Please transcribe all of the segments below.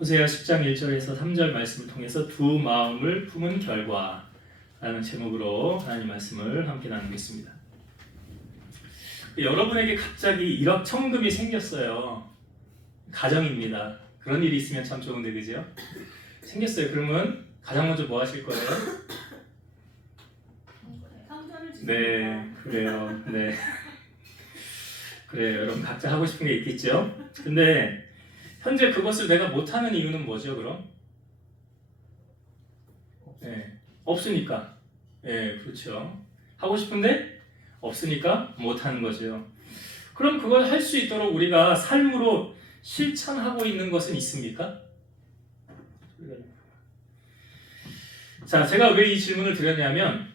호세아 10장 1절에서 3절 말씀을 통해서 두 마음을 품은 결과라는 제목으로 하나님 말씀을 함께 나누겠습니다. 여러분에게 갑자기 1억 천금이 생겼어요. 가정입니다. 그런 일이 있으면 참 좋은데 그죠? 생겼어요. 그러면 가장 먼저 뭐 하실 거예요? 네, 그래요. 네. 그래요. 여러분 각자 하고 싶은 게 있겠죠? 근데 현재 그것을 내가 못하는 이유는 뭐죠, 그럼? 네, 없으니까. 네, 그렇죠. 하고 싶은데 없으니까 못하는 거죠. 그럼 그걸 할 수 있도록 우리가 삶으로 실천하고 있는 것은 있습니까? 자, 제가 왜 이 질문을 드렸냐면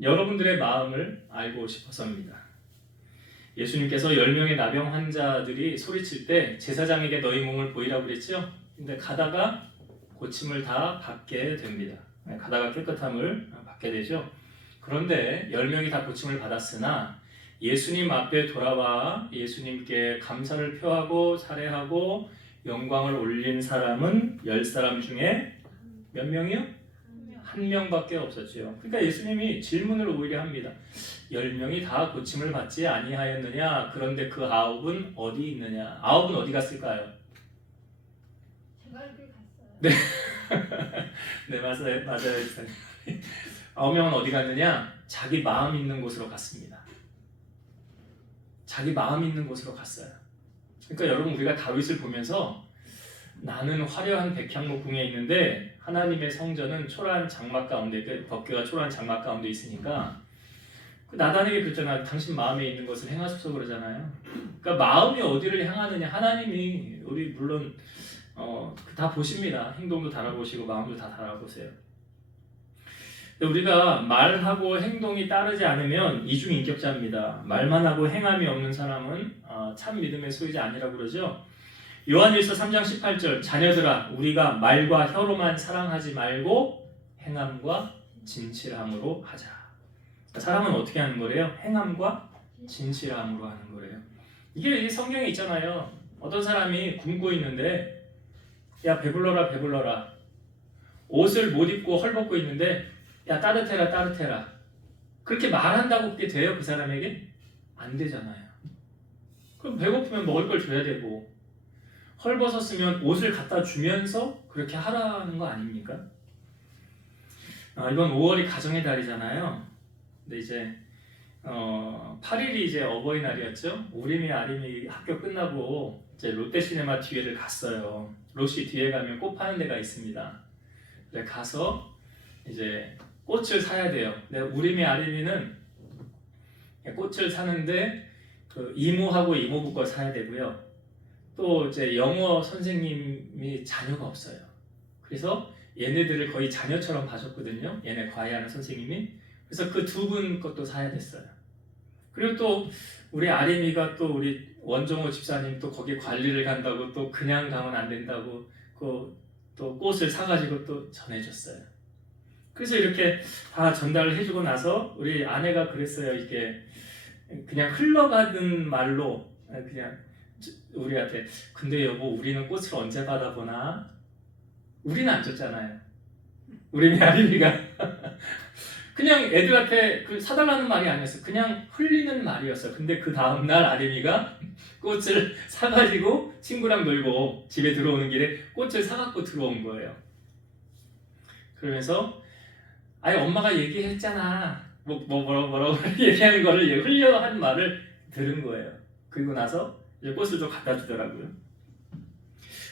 여러분들의 마음을 알고 싶어서입니다. 예수님께서 10명의 나병 환자들이 소리칠 때 제사장에게 너희 몸을 보이라고 그랬죠? 근데 가다가 고침을 다 받게 됩니다. 가다가 깨끗함을 받게 되죠. 그런데 10명이 다 고침을 받았으나 예수님 앞에 돌아와 예수님께 감사를 표하고 살해하고 영광을 올린 사람은 10사람 중에 몇 명이요? 한 명밖에 없었죠. 그러니까 예수님이 질문을 오히려 합니다. 10명이 다 고침을 받지 아니하였느냐? 그런데 그 9은 어디 있느냐? 9은 어디 갔을까요? 네, 네 맞아요. 9명은 어디 갔느냐? 자기 마음 있는 곳으로 갔습니다. 자기 마음 있는 곳으로 갔어요. 그러니까 여러분 우리가 다윗을 보면서 나는 화려한 백향목궁에 있는데 하나님의 성전은 초라한 장막 가운데, 덮개가 초라한 장막 가운데 있으니까 나단에게 그랬잖아. 당신 마음에 있는 것을 행하소서 그러잖아요. 그러니까 마음이 어디를 향하느냐, 하나님이 우리 물론 다 보십니다. 행동도 다 알아보시고 마음도 다 알아보세요. 우리가 말하고 행동이 따르지 않으면 이중인격자입니다. 말만 하고 행함이 없는 사람은 참 믿음의 소유자 아니라고 그러죠. 요한일서 3장 18절 자녀들아 우리가 말과 혀로만 사랑하지 말고 행함과 진실함으로 하자. 사람은 어떻게 하는 거래요? 행함과 진실함으로 하는 거래요. 이게 성경에 있잖아요. 어떤 사람이 굶고 있는데 야 배불러라 옷을 못 입고 헐벗고 있는데 야 따뜻해라 그렇게 말한다고 그게 돼요? 그 사람에게? 안 되잖아요. 그럼 배고프면 먹을 걸 줘야 되고 헐벗었으면 옷을 갖다 주면서 그렇게 하라는 거 아닙니까? 이번 5월이 가정의 달이잖아요. 근데 이제 8일이 이제 어버이날이었죠. 우림이 아림이 학교 끝나고 이제 롯데시네마 뒤에를 갔어요. 롯시 뒤에 가면 꽃 파는 데가 있습니다. 그래 가서 이제 꽃을 사야 돼요. 근데 우림이 아림이는 꽃을 사는데 그 이모하고 이모부 걸 사야 되고요. 또 이제 영어 선생님이 자녀가 없어요. 그래서 얘네들을 거의 자녀처럼 봐줬거든요. 얘네 과외하는 선생님이. 그래서 그 두 분 것도 사야 됐어요. 그리고 또 우리 아림이가 또 우리 원종호 집사님 또 거기 관리를 간다고 또 그냥 가면 안 된다고 또 꽃을 사가지고 또 전해줬어요. 그래서 이렇게 다 전달을 해주고 나서 우리 아내가 그랬어요. 이게 그냥 흘러가는 말로 그냥 우리한테 근데 여보 우리는 꽃을 언제 받아보나? 우리는 안 줬잖아요. 우리 아림이가 그냥 애들한테 사달라는 말이 아니었어요. 그냥 흘리는 말이었어요. 근데 그 다음날 아림이가 꽃을 사가지고 친구랑 놀고 집에 들어오는 길에 꽃을 사갖고 들어온 거예요. 그러면서 아니 엄마가 얘기했잖아. 뭐라고 얘기하는 거를 흘려 한 말을 들은 거예요. 그리고 나서 이제 꽃을 좀 갖다 주더라고요.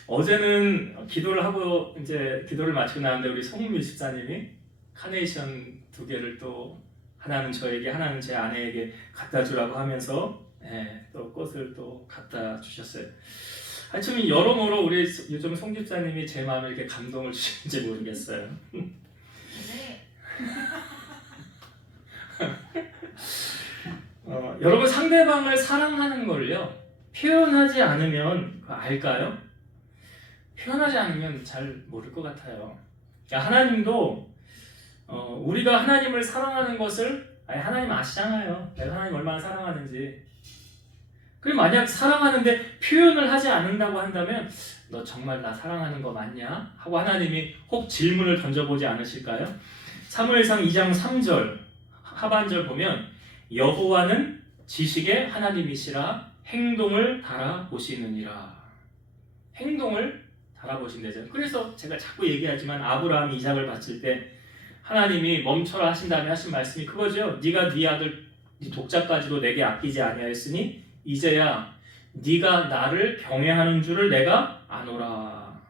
어제는 기도를 하고 이제 기도를 마치고 나왔는데 우리 송미 집사님이 카네이션 2개를 또 하나는 저에게 하나는 제 아내에게 갖다 주라고 하면서 또 꽃을 또 갖다 주셨어요. 하여튼 여러모로 우리 요즘 송 집사님이 제 마음에 이렇게 감동을 주시는지 모르겠어요. 네. 여러분 상대방을 사랑하는 걸요 표현하지 않으면 알까요? 표현하지 않으면 잘 모를 것 같아요. 그러니까 하나님도 우리가 하나님을 사랑하는 것을 하나님 아시잖아요. 내가 하나님 얼마나 사랑하는지. 그리고 만약 사랑하는데 표현을 하지 않는다고 한다면 너 정말 나 사랑하는 거 맞냐? 하고 하나님이 혹 질문을 던져보지 않으실까요? 사무엘상 2장 3절 하반절 보면 여호와는 지식의 하나님이시라 행동을 달아보시느니라. 행동을 달아보신대죠. 그래서 제가 자꾸 얘기하지만 아브라함이 이삭을 바칠 때 하나님이 멈춰라 하신 다음에 하신 말씀이 그거죠. 네가 네 아들 네 독자까지도 내게 아끼지 아니하였으니 이제야 네가 나를 병행하는 줄을 내가 아노라.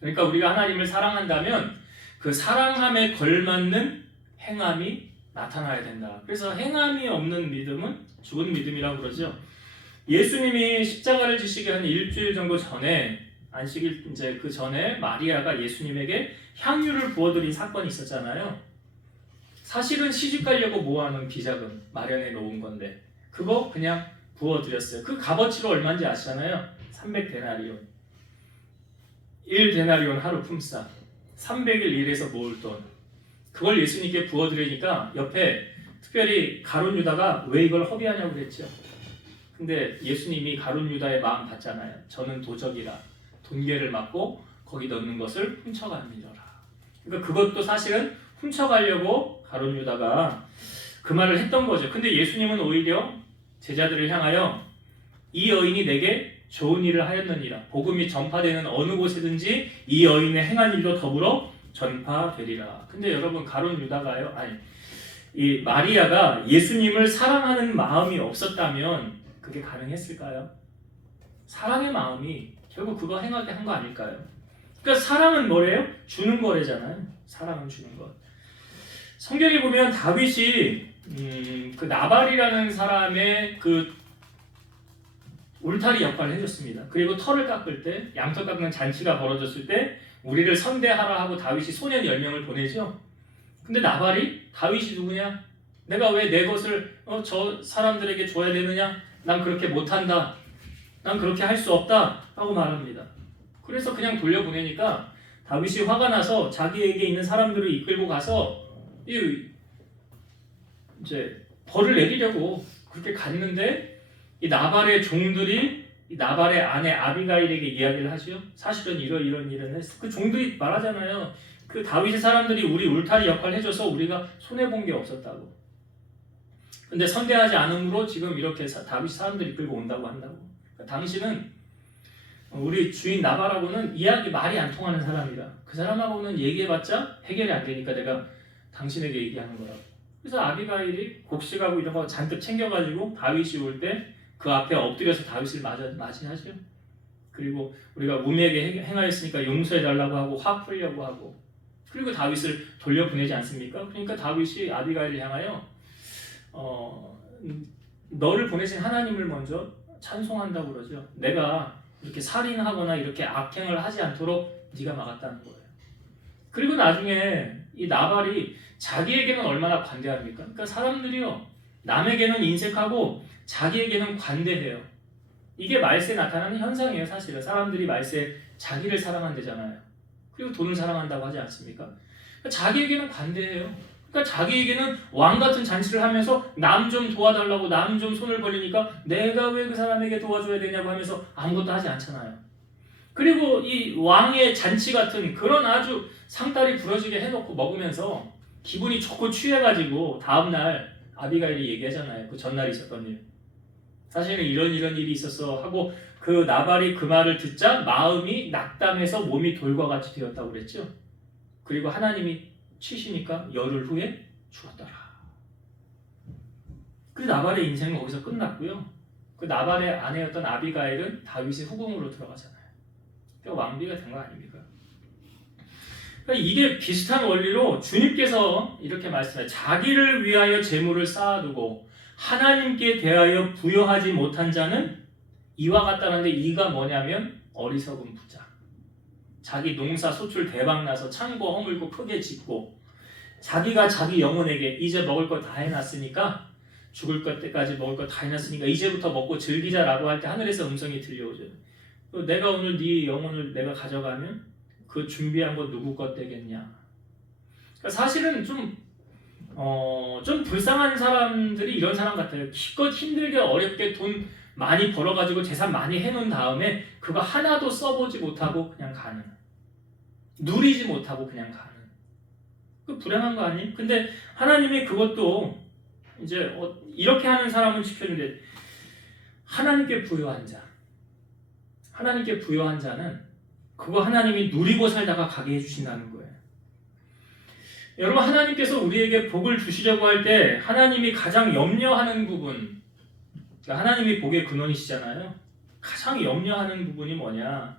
그러니까 우리가 하나님을 사랑한다면 그 사랑함에 걸맞는 행함이 나타나야 된다. 그래서 행함이 없는 믿음은 죽은 믿음이라고 그러죠. 예수님이 십자가를 지시기 한 일주일 정도 전에 안식일 이제 그 전에 마리아가 예수님에게 향유를 부어드린 사건이 있었잖아요. 사실은 시집 가려고 모아놓은 비자금 마련해 놓은 건데 그거 그냥 부어드렸어요. 그 값어치가 얼마인지 아시잖아요. 300데나리온. 1데나리온 하루 품삯. 300일 일해서 모을 돈. 그걸 예수님께 부어드리니까 옆에 특별히 가룟 유다가 왜 이걸 허비하냐고 그랬죠. 근데 예수님이 가룟 유다의 마음 봤잖아요. 저는 도적이라 돈계를 맞고 거기 넣는 것을 훔쳐갑니다. 그러니까 그것도 사실은 훔쳐가려고 가룟 유다가 그 말을 했던 거죠. 근데 예수님은 오히려 제자들을 향하여 이 여인이 내게 좋은 일을 하였느니라. 복음이 전파되는 어느 곳이든지 이 여인의 행한 일도 더불어 전파되리라. 근데 여러분 가룟 유다가요, 이 마리아가 예수님을 사랑하는 마음이 없었다면 그게 가능했을까요? 사랑의 마음이 결국 그거 행하게 한 거 아닐까요? 그러니까 사랑은 뭐래요? 주는 거래잖아요. 사랑은 주는 것. 성경에 보면 다윗이 그 나발이라는 사람의 그 울타리 역할을 해줬습니다. 그리고 털을 깎을 때, 양털 깎는 잔치가 벌어졌을 때 우리를 선대하라 하고 다윗이 소년 10명을 보내죠. 근데 나발이 다윗이 누구냐? 내가 왜 내 것을 저 사람들에게 줘야 되느냐? 난 그렇게 못한다. 난 그렇게 할 수 없다. 하고 말합니다. 그래서 그냥 돌려보내니까 다윗이 화가 나서 자기에게 있는 사람들을 이끌고 가서 이제 벌을 내리려고 그렇게 갔는데 이 나발의 종들이 이 나발의 아내 아비가일에게 이야기를 하죠. 사실은 이런 일은 했어. 그 종들이 말하잖아요. 그 다윗의 사람들이 우리 울타리 역할을 해줘서 우리가 손해본 게 없었다고. 근데 선대하지 않음으로 지금 이렇게 다윗 사람들이 이끌고 온다고 한다고. 그러니까 당신은 우리 주인 나발하고는 이야기 말이 안 통하는 사람이다. 그 사람하고는 얘기해봤자 해결이 안 되니까 내가 당신에게 얘기하는 거라고. 그래서 아비가일이 곡식하고 이런 거 잔뜩 챙겨가지고 다윗이 올 때 그 앞에 엎드려서 다윗을 맞이하죠. 그리고 우리가 우매하게 행하였으니까 용서해달라고 하고 화 풀려고 하고 그리고 다윗을 돌려보내지 않습니까? 그러니까 다윗이 아비가일을 향하여 너를 보내신 하나님을 먼저 찬송한다고 그러죠. 내가 이렇게 살인하거나 이렇게 악행을 하지 않도록 네가 막았다는 거예요. 그리고 나중에 이 나발이 자기에게는 얼마나 관대합니까? 그러니까 사람들이요 남에게는 인색하고 자기에게는 관대해요. 이게 말세에 나타나는 현상이에요. 사실은 사람들이 말세에 자기를 사랑한대잖아요. 그리고 돈을 사랑한다고 하지 않습니까? 그러니까 자기에게는 관대해요. 그러니까 자기에게는 왕 같은 잔치를 하면서 남 좀 도와달라고 남 좀 손을 벌리니까 내가 왜 그 사람에게 도와줘야 되냐고 하면서 아무것도 하지 않잖아요. 그리고 이 왕의 잔치 같은 그런 아주 상다리 부러지게 해놓고 먹으면서 기분이 좋고 취해가지고 다음날 아비가일이 얘기하잖아요. 그 전날 있었던 일. 사실은 이런 일이 있었어 하고 그 나발이 그 말을 듣자 마음이 낙담해서 몸이 돌과 같이 되었다고 그랬죠. 그리고 하나님이 치시니까 열흘 후에 죽었더라. 그 나발의 인생은 거기서 끝났고요. 그 나발의 아내였던 아비가일은 다윗의 후궁으로 들어가잖아요. 그러니까 왕비가 된 거 아닙니까? 그러니까 이게 비슷한 원리로 주님께서 이렇게 말씀해요. 자기를 위하여 재물을 쌓아두고 하나님께 대하여 부여하지 못한 자는 이와 같다는데 이가 뭐냐면 어리석은 부자. 자기 농사 소출 대박나서 창고 허물고 크게 짓고 자기가 자기 영혼에게 이제 먹을 거 다 해놨으니까 죽을 것 때까지 먹을 거 다 해놨으니까 이제부터 먹고 즐기자라고 할 때 하늘에서 음성이 들려오죠. 내가 오늘 네 영혼을 내가 가져가면 그 준비한 거 누구 것 되겠냐. 그러니까 사실은 좀 불쌍한 사람들이 이런 사람 같아요. 기껏 힘들게 어렵게 돈 많이 벌어가지고 재산 많이 해놓은 다음에 그거 하나도 써보지 못하고 그냥 가는, 누리지 못하고 그냥 가는, 그 불행한 거 아니에요? 근데 하나님이 그것도 이제 이렇게 하는 사람은 지켜주는데, 하나님께 부여한 자, 하나님께 부여한 자는 그거 하나님이 누리고 살다가 가게 해주신다는 거예요. 여러분, 하나님께서 우리에게 복을 주시려고 할 때 하나님이 가장 염려하는 부분, 그러니까 하나님이 복의 근원이시잖아요. 가장 염려하는 부분이 뭐냐?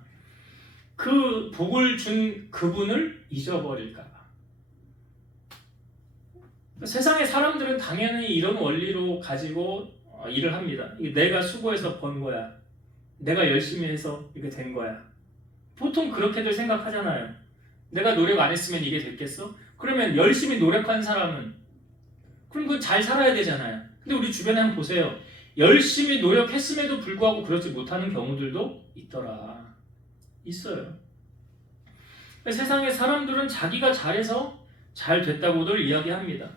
그 복을 준 그분을 잊어버릴까 봐. 세상의 사람들은 당연히 이런 원리로 가지고 일을 합니다. 내가 수고해서 번 거야. 내가 열심히 해서 이게 된 거야. 보통 그렇게들 생각하잖아요. 내가 노력 안 했으면 이게 됐겠어? 그러면 열심히 노력한 사람은 그럼 그건 잘 살아야 되잖아요. 근데 우리 주변에 한번 보세요. 열심히 노력했음에도 불구하고 그렇지 못하는 경우들도 있더라. 있어요. 세상의 사람들은 자기가 잘해서 잘 됐다고들 이야기합니다.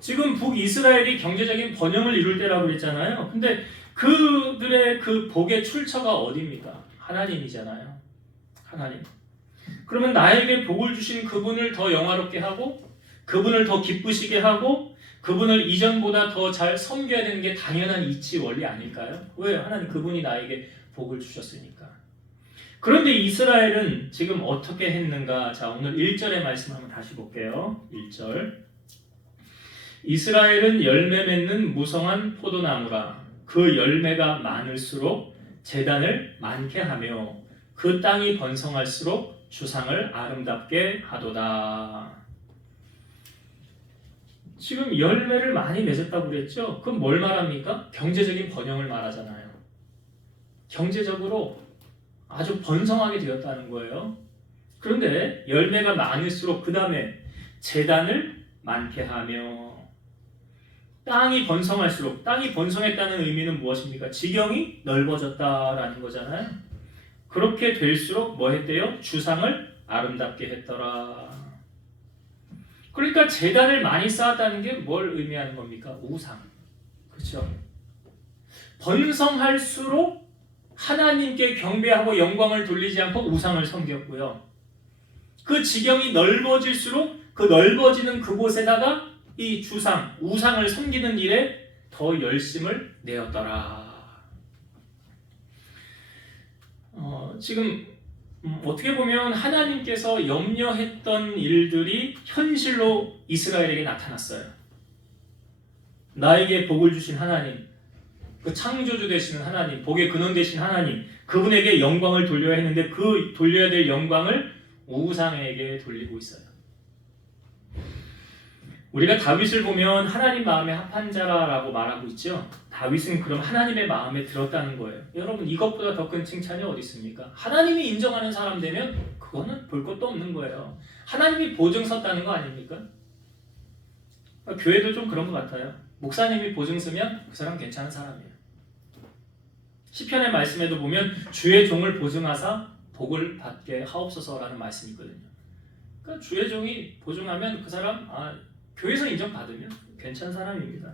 지금 북이스라엘이 경제적인 번영을 이룰 때라고 그랬잖아요. 근데 그들의 그 복의 출처가 어디입니까? 하나님이잖아요. 하나님. 그러면 나에게 복을 주신 그분을 더 영화롭게 하고, 그분을 더 기쁘시게 하고, 그분을 이전보다 더 잘 섬겨야 되는 게 당연한 이치 원리 아닐까요? 왜요? 하나님 그분이 나에게 복을 주셨으니까. 그런데 이스라엘은 지금 어떻게 했는가? 자, 오늘 1절의 말씀 한번 다시 볼게요. 1절. 이스라엘은 열매 맺는 무성한 포도나무라. 그 열매가 많을수록 제단을 많게 하며 그 땅이 번성할수록 주상을 아름답게 하도다. 지금 열매를 많이 맺었다고 그랬죠? 그럼 뭘 말합니까? 경제적인 번영을 말하잖아요. 경제적으로 아주 번성하게 되었다는 거예요. 그런데 열매가 많을수록 그 다음에 제단을 많게 하며, 땅이 번성할수록, 땅이 번성했다는 의미는 무엇입니까? 지경이 넓어졌다라는 거잖아요. 그렇게 될수록 뭐 했대요? 주상을 아름답게 했더라. 그러니까 제단을 많이 쌓았다는 게 뭘 의미하는 겁니까? 우상. 그렇죠? 번성할수록 하나님께 경배하고 영광을 돌리지 않고 우상을 섬겼고요. 그 지경이 넓어질수록 그 넓어지는 그곳에다가 이 주상, 우상을 섬기는 일에 더 열심을 내었더라. 지금 어떻게 보면 하나님께서 염려했던 일들이 현실로 이스라엘에게 나타났어요. 나에게 복을 주신 하나님, 그 창조주 되시는 하나님, 복의 근원 되신 하나님, 그분에게 영광을 돌려야 했는데 그 돌려야 될 영광을 우상에게 돌리고 있어요. 우리가 다윗을 보면 하나님 마음에 합한 자라고 말하고 있죠. 다윗은 그럼 하나님의 마음에 들었다는 거예요. 여러분, 이것보다 더 큰 칭찬이 어디 있습니까? 하나님이 인정하는 사람 되면 그거는 볼 것도 없는 거예요. 하나님이 보증 섰다는 거 아닙니까? 교회도 좀 그런 것 같아요. 목사님이 보증 서면 그 사람 괜찮은 사람이에요. 시편의 말씀에도 보면 주의 종을 보증하사 복을 받게 하옵소서라는 말씀이 있거든요. 그러니까 주의 종이 보증하면 그 사람 교회에서 인정받으면 괜찮은 사람입니다.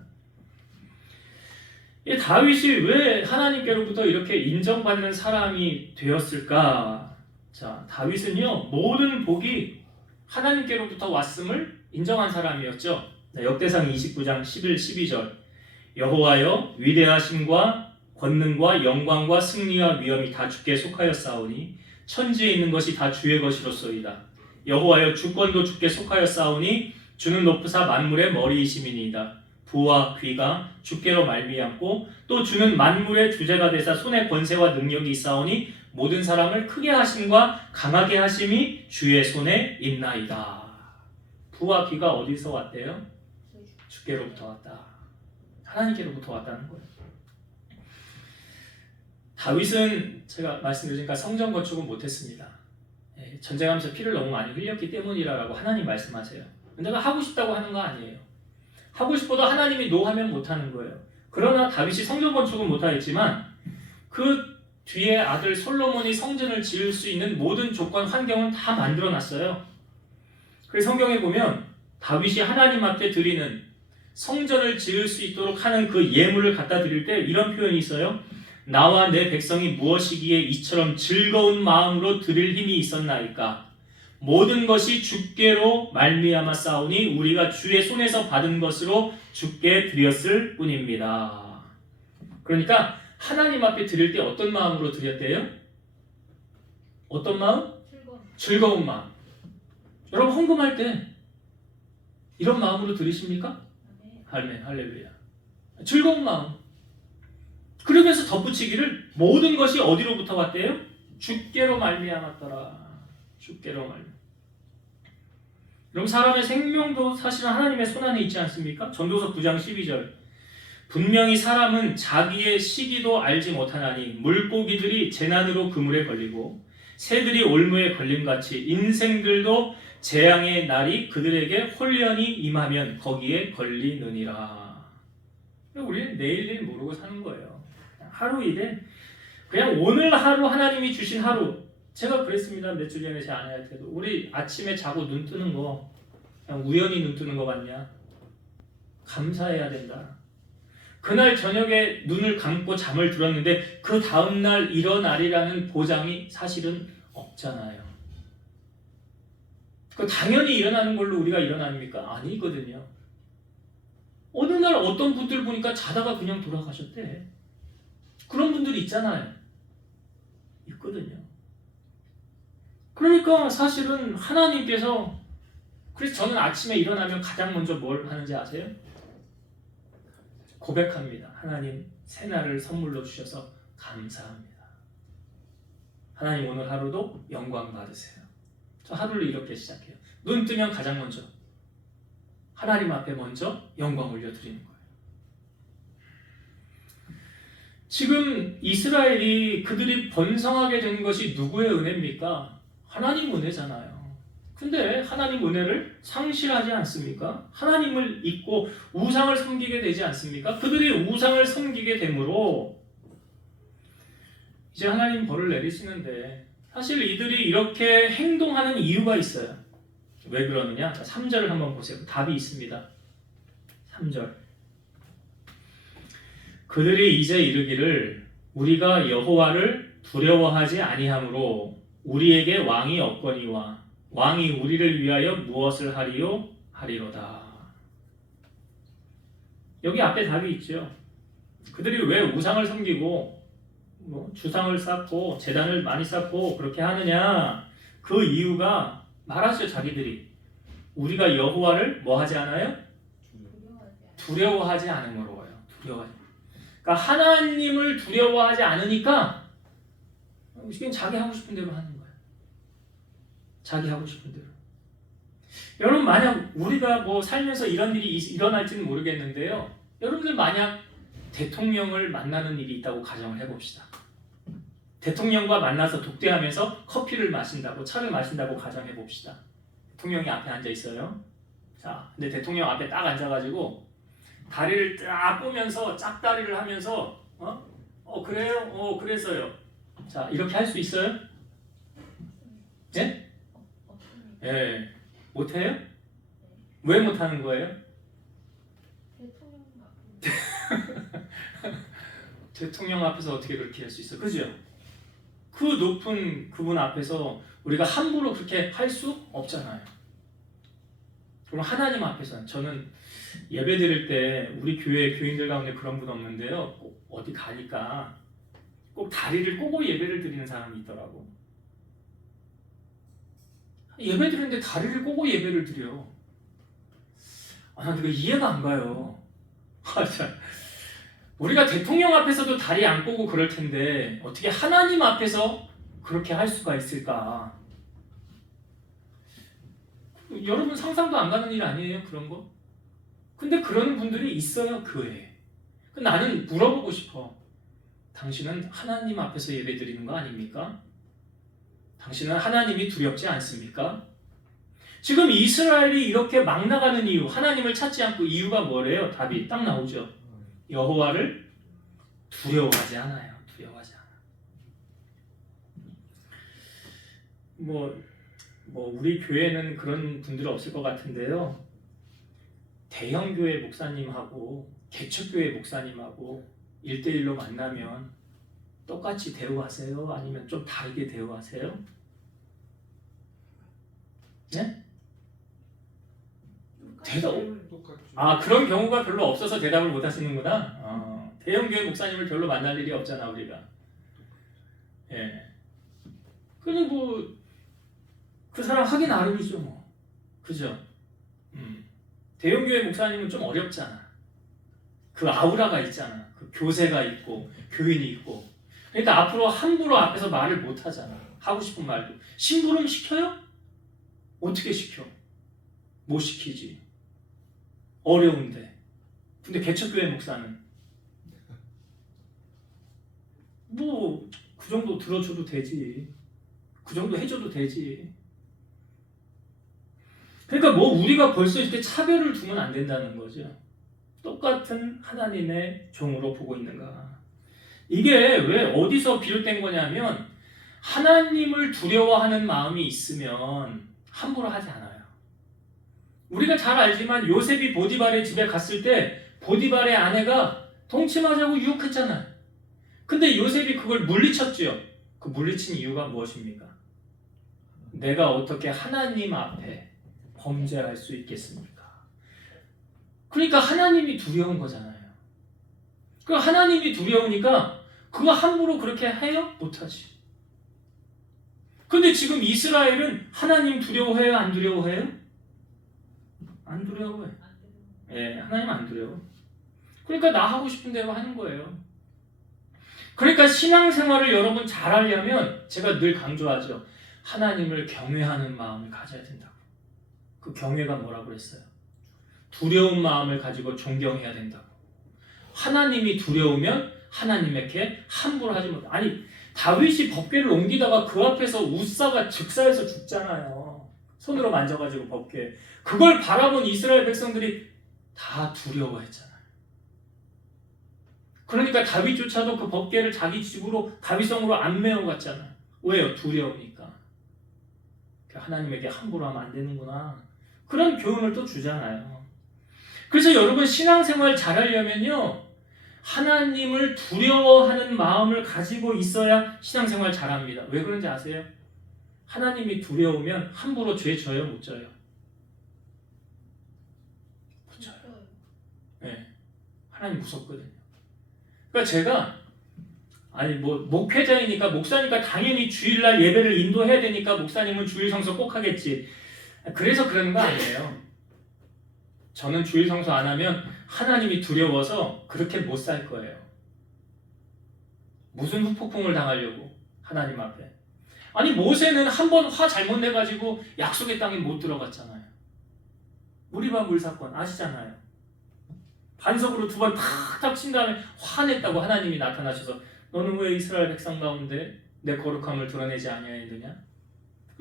이 다윗이 왜 하나님께로부터 이렇게 인정받는 사람이 되었을까? 자, 다윗은요, 모든 복이 하나님께로부터 왔음을 인정한 사람이었죠. 역대상 29장 11, 12절. 여호와여, 위대하심과 권능과 영광과 승리와 위엄이 다 주께 속하였사오니 천지에 있는 것이 다 주의 것이로소이다. 여호와여, 주권도 주께 속하였사오니 주는 높으사 만물의 머리이심이니이다. 부와 귀가 주께로 말미암고 또 주는 만물의 주제가 되사 손에 권세와 능력이 있사오니 모든 사람을 크게 하심과 강하게 하심이 주의 손에 있나이다. 부와 귀가 어디서 왔대요? 주께로부터 왔다. 하나님께로부터 왔다는 거예요. 다윗은 제가 말씀드리니까 성전 건축은 못했습니다. 전쟁하면서 피를 너무 많이 흘렸기 때문이라고 하나님 말씀하세요. 내가 하고 싶다고 하는 거 아니에요. 하고 싶어도 하나님이 노하면 못하는 거예요. 그러나 다윗이 성전 건축은 못하였지만 그 뒤에 아들 솔로몬이 성전을 지을 수 있는 모든 조건, 환경은 다 만들어놨어요. 그래서 성경에 보면 다윗이 하나님 앞에 드리는 성전을 지을 수 있도록 하는 그 예물을 갖다 드릴 때 이런 표현이 있어요. 나와 내 백성이 무엇이기에 이처럼 즐거운 마음으로 드릴 힘이 있었나이까. 모든 것이 주께로 말미암아 싸우니 우리가 주의 손에서 받은 것으로 주께 드렸을 뿐입니다. 그러니까 하나님 앞에 드릴 때 어떤 마음으로 드렸대요? 어떤 마음? 즐거운 마음. 여러분 헌금할 때 이런 마음으로 드리십니까? 아멘, 할렐루야. 즐거운 마음. 그러면서 덧붙이기를 모든 것이 어디로부터 왔대요? 주께로 말미암았더라. 주께로 말미암았더라. 그럼 사람의 생명도 사실은 하나님의 손안에 있지 않습니까? 전도서 9장 12절. 분명히 사람은 자기의 시기도 알지 못하나니 물고기들이 재난으로 그물에 걸리고 새들이 올무에 걸림같이 인생들도 재앙의 날이 그들에게 홀연히 임하면 거기에 걸리느니라. 우리는 내일 일 모르고 사는 거예요. 하루 일에 그냥 오늘 하루 하나님이 주신 하루. 제가 그랬습니다. 몇 주 전에 제 아내한테도 우리 아침에 자고 눈 뜨는 거 그냥 우연히 눈 뜨는 거 같냐? 감사해야 된다. 그날 저녁에 눈을 감고 잠을 들었는데 그 다음날 일어나리라는 보장이 사실은 없잖아요. 그 당연히 일어나는 걸로 우리가 일어납니까? 아니거든요. 어느 날 어떤 분들 보니까 자다가 그냥 돌아가셨대. 그런 분들이 있잖아요. 있거든요. 그러니까 사실은 하나님께서 그래서 저는 아침에 일어나면 가장 먼저 뭘 하는지 아세요? 고백합니다. 하나님 새날을 선물로 주셔서 감사합니다. 하나님 오늘 하루도 영광 받으세요. 저 하루를 이렇게 시작해요. 눈 뜨면 가장 먼저 하나님 앞에 먼저 영광 올려드리는 거예요. 지금 이스라엘이 그들이 번성하게 된 것이 누구의 은혜입니까? 하나님 은혜잖아요. 근데 하나님 은혜를 상실하지 않습니까? 하나님을 잊고 우상을 섬기게 되지 않습니까? 그들이 우상을 섬기게 되므로 이제 하나님 벌을 내리시는데 사실 이들이 이렇게 행동하는 이유가 있어요. 왜 그러느냐? 3절을 한번 보세요. 답이 있습니다. 3절. 그들이 이제 이르기를 우리가 여호와를 두려워하지 아니하므로 우리에게 왕이 없거니와 왕이 우리를 위하여 무엇을 하리요? 하리로다. 여기 앞에 답이 있죠. 그들이 왜 우상을 섬기고 주상을 쌓고 제단을 많이 쌓고 그렇게 하느냐? 그 이유가 말하죠. 자기들이 우리가 여호와를 뭐 하지 않아요? 두려워하지 않음으로요. 두려워하지. 그러니까 하나님을 두려워하지 않으니까 그냥 자기 하고 싶은 대로 하는 거예요. 자기 하고 싶은 대로. 여러분 만약 우리가 뭐 살면서 이런 일이 일어날지는 모르겠는데요. 여러분들 만약 대통령을 만나는 일이 있다고 가정을 해봅시다. 대통령과 만나서 독대하면서 커피를 마신다고 차를 마신다고 가정해봅시다. 대통령이 앞에 앉아 있어요. 자, 근데 대통령 앞에 딱 앉아가지고 다리를 딱 꼬면서 짝다리를 하면서 그래요? 그랬어요. 자, 이렇게 할 수 있어요? 예? 예. 못해요? 왜 못하는 거예요? 대통령 앞에서 어떻게 그렇게 할 수 있어? 그죠? 그 높은 그분 앞에서 우리가 함부로 그렇게 할 수 없잖아요. 그럼 하나님 앞에서는 저는 예배 드릴 때 우리 교회 교인들 가운데 그런 분 없는데요. 꼭 어디 가니까 꼭 다리를 꼬고 예배를 드리는 사람이 있더라고. 예배 드리는데 다리를 꼬고 예배를 드려. 난 그거 이해가 안 가요. 우리가 대통령 앞에서도 다리 안 꼬고 그럴 텐데 어떻게 하나님 앞에서 그렇게 할 수가 있을까? 여러분 상상도 안 가는 일 아니에요? 그런 거? 근데 그런 분들이 있어요, 교회에. 나는 물어보고 싶어. 당신은 하나님 앞에서 예배 드리는 거 아닙니까? 당신은 하나님이 두렵지 않습니까? 지금 이스라엘이 이렇게 막 나가는 이유, 하나님을 찾지 않고 이유가 뭐래요? 답이 딱 나오죠. 여호와를 두려워하지 않아요. 두려워하지 않아. 우리 교회는 그런 분들은 없을 것 같은데요. 대형교회 목사님하고 개척교회 목사님하고 1대1로 만나면 똑같이 대우하세요? 아니면 좀 다르게 대우하세요? 네? 대답. 그런 경우가 별로 없어서 대답을 못 하시는구나. 대형교회 목사님을 별로 만날 일이 없잖아 우리가. 예. 그리고 그 사람 하기 나름이죠 뭐. 그죠? 대형교회 목사님은 좀 어렵잖아. 그 아우라가 있잖아. 그 교세가 있고 교인이 있고. 그러니까 앞으로 함부로 앞에서 말을 못 하잖아. 하고 싶은 말도. 심부름 시켜요? 어떻게 시켜? 못 시키지. 어려운데. 근데 개척교회 목사는 뭐 그 정도 들어줘도 되지. 그 정도 해줘도 되지. 그러니까 뭐 우리가 벌써 이렇게 차별을 두면 안 된다는 거죠. 똑같은 하나님의 종으로 보고 있는가. 이게 왜 어디서 비롯된 거냐면 하나님을 두려워하는 마음이 있으면 함부로 하지 않아요. 우리가 잘 알지만 요셉이 보디발의 집에 갔을 때 보디발의 아내가 동침하자고 유혹했잖아요. 근데 요셉이 그걸 물리쳤지요. 그 물리친 이유가 무엇입니까? 내가 어떻게 하나님 앞에 범죄할 수 있겠습니까? 그러니까 하나님이 두려운 거잖아요. 그 하나님이 두려우니까 그거 함부로 그렇게 해요? 못하지. 근데 지금 이스라엘은 하나님 두려워해요? 안 두려워해요? 안 두려워해. 예, 하나님 안 두려워. 그러니까 나 하고 싶은 대로 하는 거예요. 그러니까 신앙생활을 여러분 잘하려면 제가 늘 강조하죠. 하나님을 경외하는 마음을 가져야 된다고. 그 경외가 뭐라고 그랬어요? 두려운 마음을 가지고 존경해야 된다고. 하나님이 두려우면 하나님에게 함부로 하지 못. 아니 다윗이 법궤를 옮기다가 그 앞에서 우사가 즉사해서 죽잖아요. 손으로 만져가지고 법궤. 그걸 바라본 이스라엘 백성들이 다 두려워했잖아요. 그러니까 다윗조차도 그 법궤를 자기 집으로 다윗성으로 안 메어갔잖아요. 왜요? 두려우니까. 하나님에게 함부로 하면 안 되는구나. 그런 교훈을 또 주잖아요. 그래서 여러분 신앙생활 잘하려면요. 하나님을 두려워하는 마음을 가지고 있어야 신앙생활 잘합니다. 왜 그런지 아세요? 하나님이 두려우면 함부로 죄 져요? 못 져요? 못 져요. 네. 하나님 무섭거든요. 그러니까 제가 목회자이니까 목사니까 당연히 주일날 예배를 인도해야 되니까 목사님은 주일 성서 꼭 하겠지. 그래서 그러는 거 아니에요. 저는 주일 성서 안 하면 하나님이 두려워서 그렇게 못 살 거예요. 무슨 후폭풍을 당하려고 하나님 앞에. 아니 모세는 한 번 화 잘못 내가지고 약속의 땅에 못 들어갔잖아요. 무리바 물 사건 아시잖아요. 반석으로 2번 탁탁 친 다음에 화냈다고 하나님이 나타나셔서 너는 왜 이스라엘 백성 가운데 내 거룩함을 드러내지 아니하였느냐?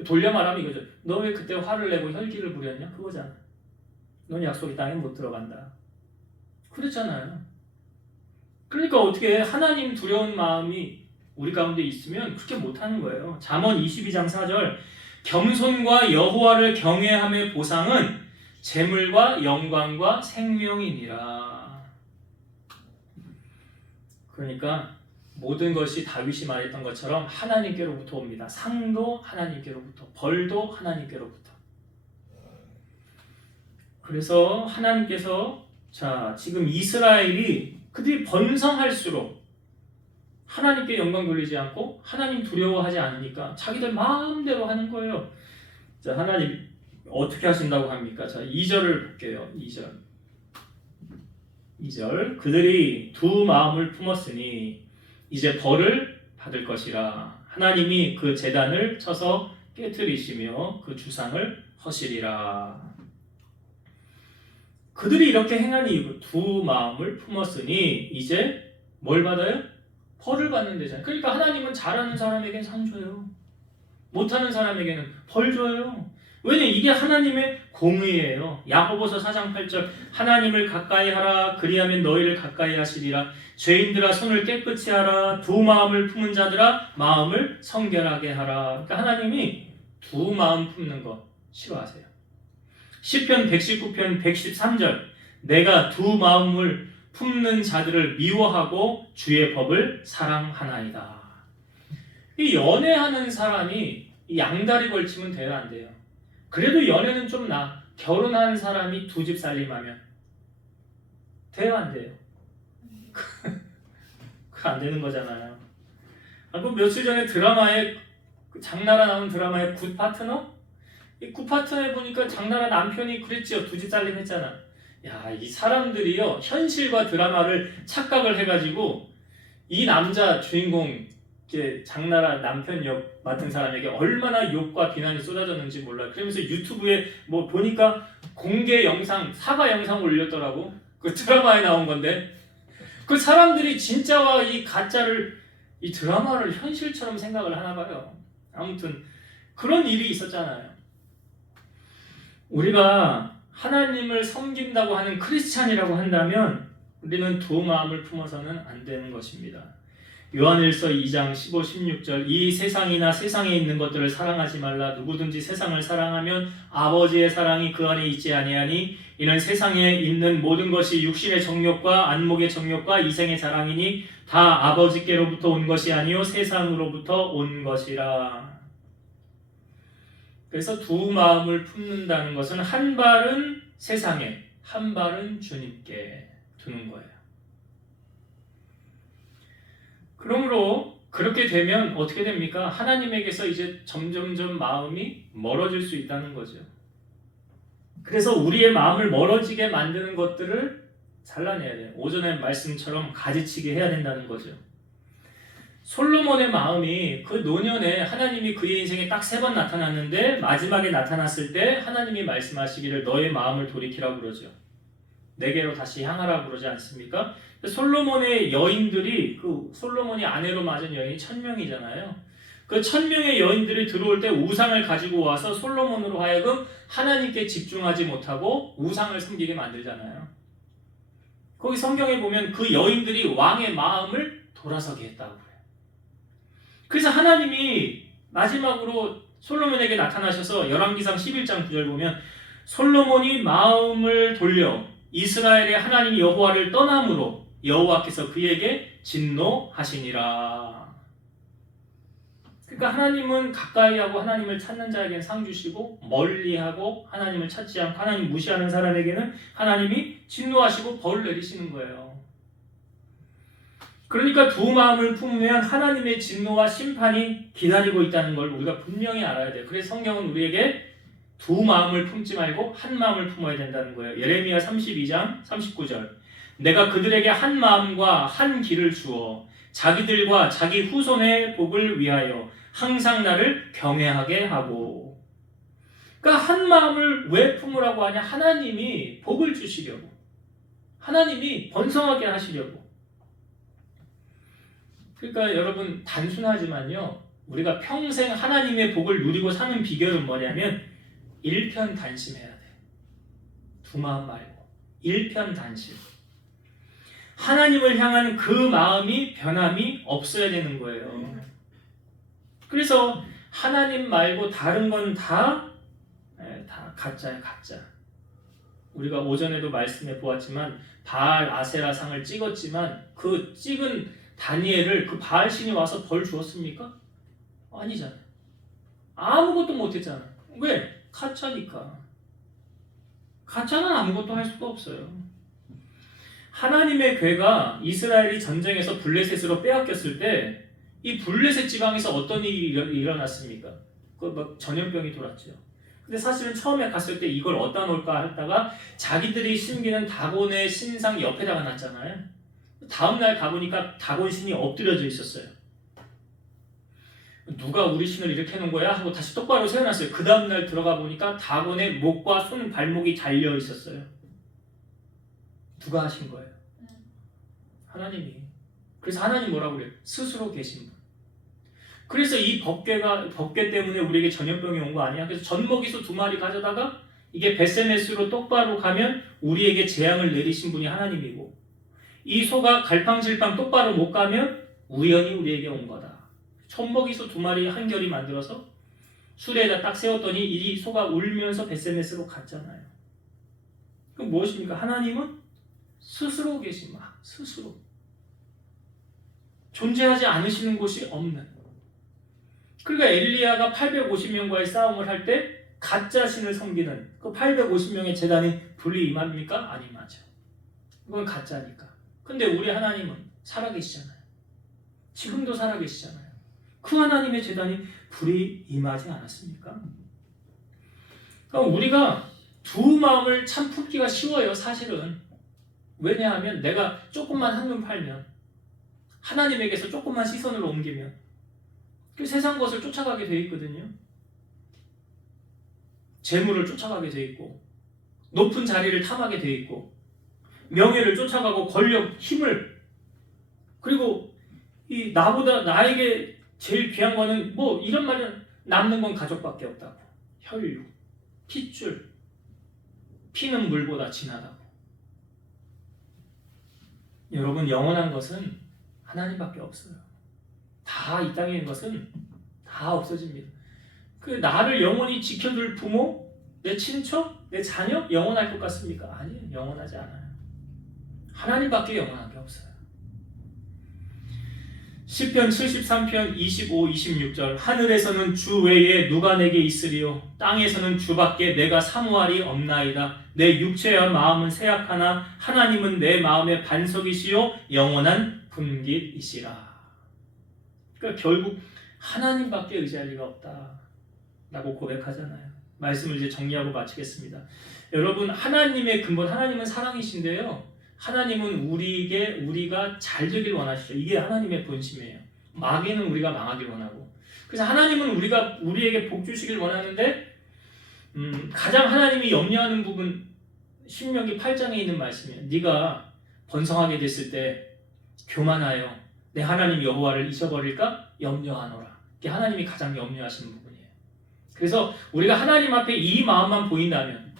돌려 말하면 이거죠. 너 왜 그때 화를 내고 혈기를 부렸냐? 그거잖아. 넌 약속의 땅에 못 들어간다. 그랬잖아요. 그러니까 어떻게 하나님 두려운 마음이 우리 가운데 있으면 그렇게 못하는 거예요. 잠언 22장 4절 겸손과 여호와를 경외함의 보상은 재물과 영광과 생명이니라. 그러니까 모든 것이 다윗이 말했던 것처럼 하나님께로부터 옵니다. 상도 하나님께로부터, 벌도 하나님께로부터. 그래서 하나님께서 지금 이스라엘이 그들이 번성할수록 하나님께 영광 돌리지 않고 하나님 두려워하지 않으니까 자기들 마음대로 하는 거예요. 하나님 어떻게 하신다고 합니까? 2절을 볼게요. 2절 그들이 두 마음을 품었으니 이제 벌을 받을 것이라. 하나님이 그 제단을 쳐서 깨트리시며 그 주상을 허시리라. 그들이 이렇게 행한 이유, 두 마음을 품었으니 이제 뭘 받아요? 벌을 받는 데잖아요. 그러니까 하나님은 잘하는 사람에게는 상 줘요. 못하는 사람에게는 벌 줘요. 왜냐 이게 하나님의 공의예요. 야고보서 4장 8절 하나님을 가까이 하라 그리하면 너희를 가까이 하시리라. 죄인들아 손을 깨끗이 하라. 두 마음을 품은 자들아 마음을 성결하게 하라. 그러니까 하나님이 두 마음 품는 거 싫어하세요. 시편 119편 113절 내가 두 마음을 품는 자들을 미워하고 주의 법을 사랑하나이다. 이 연애하는 사람이 이 양다리 걸치면 돼요, 안 돼요? 그래도 연애는 좀 결혼한 사람이 두 집 살림하면 돼요, 안 돼요? 그 안 되는 거잖아요. 그 며칠 전에 드라마에 장나라 나온 드라마의 굿 파트너? 이 굿 파트너에 보니까 장나라 남편이 그랬지요. 두 집 살림 했잖아. 야, 이 사람들이요, 현실과 드라마를 착각을 해가지고 이 남자 주인공 이제 장나라 남편 역 맡은 사람에게 얼마나 욕과 비난이 쏟아졌는지 몰라. 그러면서 유튜브에 뭐 보니까 공개 영상, 사과 영상 올렸더라고. 그 드라마에 나온 건데 그 사람들이 진짜와 이 가짜를 이 드라마를 현실처럼 생각을 하나 봐요. 아무튼 그런 일이 있었잖아요. 우리가 하나님을 섬긴다고 하는 크리스찬이라고 한다면 우리는 두 마음을 품어서는 안 되는 것입니다. 요한일서 2장 15, 16절 이 세상이나 세상에 있는 것들을 사랑하지 말라. 누구든지 세상을 사랑하면 아버지의 사랑이 그 안에 있지 아니하니 이는 세상에 있는 모든 것이 육신의 정욕과 안목의 정욕과 이생의 자랑이니 다 아버지께로부터 온 것이 아니요 세상으로부터 온 것이라. 그래서 두 마음을 품는다는 것은 한 발은 세상에, 한 발은 주님께 두는 거예요. 그러므로 그렇게 되면 어떻게 됩니까? 하나님에게서 이제 점점점 마음이 멀어질 수 있다는 거죠. 그래서 우리의 마음을 멀어지게 만드는 것들을 잘라내야 돼요. 오전의 말씀처럼 가지치기 해야 된다는 거죠. 솔로몬의 마음이 그 노년에 하나님이 그의 인생에 딱 3번 나타났는데 마지막에 나타났을 때 하나님이 말씀하시기를 너의 마음을 돌이키라고 그러죠. 내게로 다시 향하라고 그러지 않습니까? 솔로몬의 여인들이 그 솔로몬이 아내로 맞은 여인이 1000명이잖아요. 그 1000명의 여인들이 들어올 때 우상을 가지고 와서 솔로몬으로 하여금 하나님께 집중하지 못하고 우상을 섬기게 만들잖아요. 거기 성경에 보면 그 여인들이 왕의 마음을 돌아서게 했다고 그래요. 그래서 하나님이 마지막으로 솔로몬에게 나타나셔서 열왕기상 11장 9절 보면 솔로몬이 마음을 돌려 이스라엘의 하나님 여호와를 떠남으로 여호와께서 그에게 진노하시니라. 그러니까 하나님은 가까이하고 하나님을 찾는 자에게는 상 주시고 멀리하고 하나님을 찾지 않고 하나님 무시하는 사람에게는 하나님이 진노하시고 벌을 내리시는 거예요. 그러니까 두 마음을 품으면 하나님의 진노와 심판이 기다리고 있다는 걸 우리가 분명히 알아야 돼요. 그래서 성경은 우리에게 두 마음을 품지 말고 한 마음을 품어야 된다는 거예요. 예레미야 32장 39절 내가 그들에게 한 마음과 한 길을 주어 자기들과 자기 후손의 복을 위하여 항상 나를 경외하게 하고. 그러니까 한 마음을 왜 품으라고 하냐? 하나님이 복을 주시려고, 하나님이 번성하게 하시려고. 그러니까 여러분 단순하지만요, 우리가 평생 하나님의 복을 누리고 사는 비결은 뭐냐면 일편단심해야 돼. 두 마음 말고 일편단심. 하나님을 향한 그 마음이 변함이 없어야 되는 거예요. 그래서 하나님 말고 다른 건 다 가짜야, 가짜. 우리가 오전에도 말씀해 보았지만 바알 아세라 상을 찍었지만 그 찍은 다니엘을 그 바알 신이 와서 벌 주었습니까? 아니잖아요. 아무것도 못했잖아요. 왜? 가짜니까. 가짜는 아무것도 할 수가 없어요. 하나님의 괴가 이스라엘이 전쟁에서 블레셋으로 빼앗겼을 때 이 블레셋 지방에서 어떤 일이 일어났습니까? 그 막 전염병이 돌았죠. 근데 사실은 처음에 갔을 때 이걸 어디다 놓을까 했다가 자기들이 숨기는 다곤의 신상 옆에다가 놨잖아요. 다음날 가보니까 다곤 신이 엎드려져 있었어요. 누가 우리 신을 이렇게 해놓은 거야? 하고 다시 똑바로 세워놨어요. 그 다음날 들어가 보니까 다곤의 목과 손, 발목이 달려 있었어요. 누가 하신 거예요? 하나님이. 그래서 하나님 뭐라고 그래요? 스스로 계신 분. 그래서 이 법궤 때문에 우리에게 전염병이 온 거 아니야? 그래서 젖먹이소 2마리 가져다가 이게 벳세메스로 똑바로 가면 우리에게 재앙을 내리신 분이 하나님이고, 이 소가 갈팡질팡 똑바로 못 가면 우연히 우리에게 온 거다. 젖먹이소 2마리 한결이 만들어서 수레에다 딱 세웠더니 이 소가 울면서 벳세메스로 갔잖아요. 그럼 무엇입니까? 하나님은 스스로 계신 스스로 존재하지 않으시는 곳이 없는. 그러니까 엘리야가 850명과의 싸움을 할 때 가짜 신을 섬기는 그 850명의 제단이 불이 임합니까? 안 임하죠. 그건 가짜니까. 근데 우리 하나님은 살아계시잖아요. 지금도 살아계시잖아요. 그 하나님의 제단이 불이 임하지 않았습니까? 그러니까 우리가 두 마음을 참 품기가 쉬워요, 사실은. 왜냐하면 내가 조금만 한눈 팔면, 하나님에게서 조금만 시선을 옮기면 그 세상 것을 쫓아가게 돼 있거든요. 재물을 쫓아가게 돼 있고, 높은 자리를 탐하게 돼 있고, 명예를 쫓아가고 권력, 힘을, 그리고 이 나에게 제일 귀한 거는 뭐 이런 말은 남는 건 가족밖에 없다고. 혈육, 핏줄, 피는 물보다 진하다고. 여러분, 영원한 것은 하나님밖에 없어요. 다 이 땅에 있는 것은 다 없어집니다. 그 나를 영원히 지켜줄 부모, 내 친척, 내 자녀 영원할 것 같습니까? 아니에요. 영원하지 않아요. 하나님밖에 영원한 게 없어요. 시편 73편 25, 26절 하늘에서는 주 외에 누가 내게 있으리요 땅에서는 주밖에 내가 사모할이 없나이다. 내 육체와 마음은 쇠약하나 하나님은 내 마음의 반석이시요 영원한 분깃이시라. 그러니까 결국 하나님밖에 의지할 리가 없다 라고 고백하잖아요. 말씀을 이제 정리하고 마치겠습니다. 여러분, 하나님의 근본, 하나님은 사랑이신데요, 하나님은 우리가 잘 되길 원하시죠. 이게 하나님의 본심이에요. 마귀는 우리가 망하길 원하고. 그래서 하나님은 우리에게 복 주시길 원하는데, 가장 하나님이 염려하는 부분, 신명기 8장에 있는 말씀이에요. 네가 번성하게 됐을 때 교만하여 내 하나님 여호와를 잊어버릴까 염려하노라. 이게 하나님이 가장 염려하시는 부분이에요. 그래서 우리가 하나님 앞에 이 마음만 보인다면,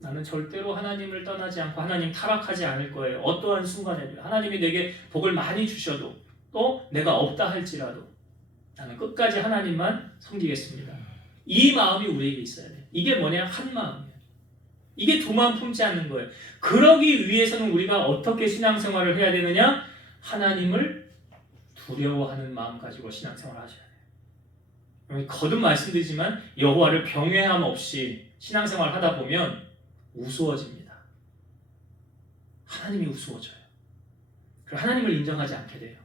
나는 절대로 하나님을 떠나지 않고 하나님 타락하지 않을 거예요. 어떠한 순간에도 하나님이 내게 복을 많이 주셔도 또 내가 없다 할지라도 나는 끝까지 하나님만 섬기겠습니다. 이 마음이 우리에게 있어야 돼요. 이게 뭐냐? 한 마음이에요. 이게 두 마음 품지 않는 거예요. 그러기 위해서는 우리가 어떻게 신앙생활을 해야 되느냐? 하나님을 두려워하는 마음 가지고 신앙생활을 하셔야 돼요. 거듭 말씀드리지만 여호와를 경외함 없이 신앙생활을 하다 보면 우스워집니다. 하나님이 우스워져요. 그리고 하나님을 인정하지 않게 돼요.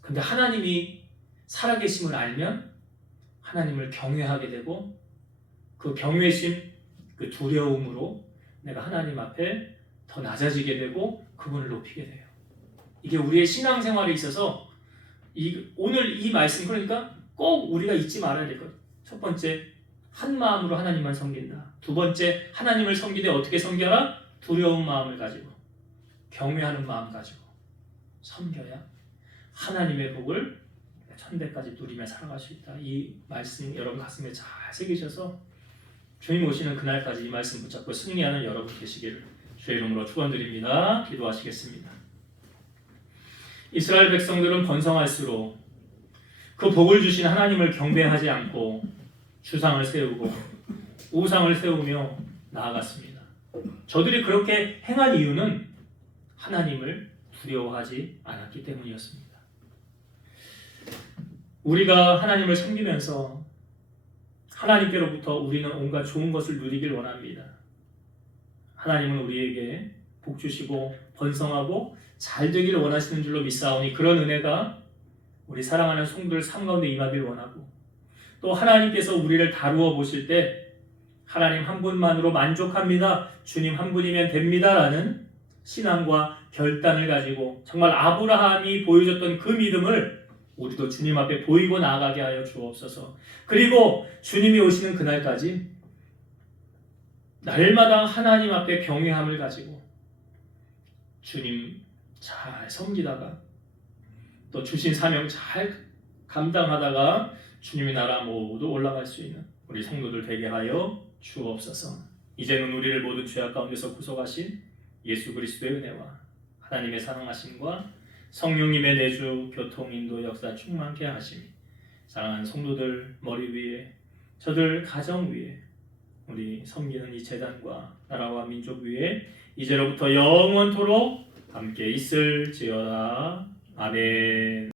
근데 하나님이 살아계심을 알면 하나님을 경외하게 되고, 그 경외심, 그 두려움으로 내가 하나님 앞에 더 낮아지게 되고 그분을 높이게 돼요. 이게 우리의 신앙생활에 있어서 오늘 이 말씀, 그러니까 꼭 우리가 잊지 말아야 될 것. 첫 번째, 한 마음으로 하나님만 섬긴다. 두 번째, 하나님을 섬기되 어떻게 섬겨라? 두려운 마음을 가지고, 경외하는 마음 가지고 섬겨야 하나님의 복을 천대까지 누리며 살아갈 수 있다. 이 말씀 여러분 가슴에 잘 새기셔서 주님 오시는 그날까지 이 말씀 붙잡고 승리하는 여러분 되시기를 주의 이름으로 축원드립니다. 기도하시겠습니다. 이스라엘 백성들은 번성할수록 그 복을 주신 하나님을 경배하지 않고 주상을 세우고 우상을 세우며 나아갔습니다. 저들이 그렇게 행한 이유는 하나님을 두려워하지 않았기 때문이었습니다. 우리가 하나님을 섬기면서 하나님께로부터 우리는 온갖 좋은 것을 누리길 원합니다. 하나님은 우리에게 복 주시고 번성하고 잘 되기를 원하시는 줄로 믿사오니 그런 은혜가 우리 사랑하는 성도들 삶 가운데 임하길 원하고, 또 하나님께서 우리를 다루어 보실 때 하나님 한 분만으로 만족합니다, 주님 한 분이면 됩니다 라는 신앙과 결단을 가지고 정말 아브라함이 보여줬던 그 믿음을 우리도 주님 앞에 보이고 나아가게 하여 주옵소서. 그리고 주님이 오시는 그날까지 날마다 하나님 앞에 경외함을 가지고 주님 잘 섬기다가 또 주신 사명 잘 감당하다가 주님의 나라 모두 올라갈 수 있는 우리 성도들 되게 하여 주옵소서. 이제는 우리를 모든 죄악 가운데서 구속하신 예수 그리스도의 은혜와 하나님의 사랑하심과 성령님의 내주 교통 인도 역사 충만케 하심이 사랑하는 성도들 머리 위에, 저들 가정 위에, 우리 섬기는 이 제단과 나라와 민족 위에 이제로부터 영원토록 함께 있을지어다. 아멘.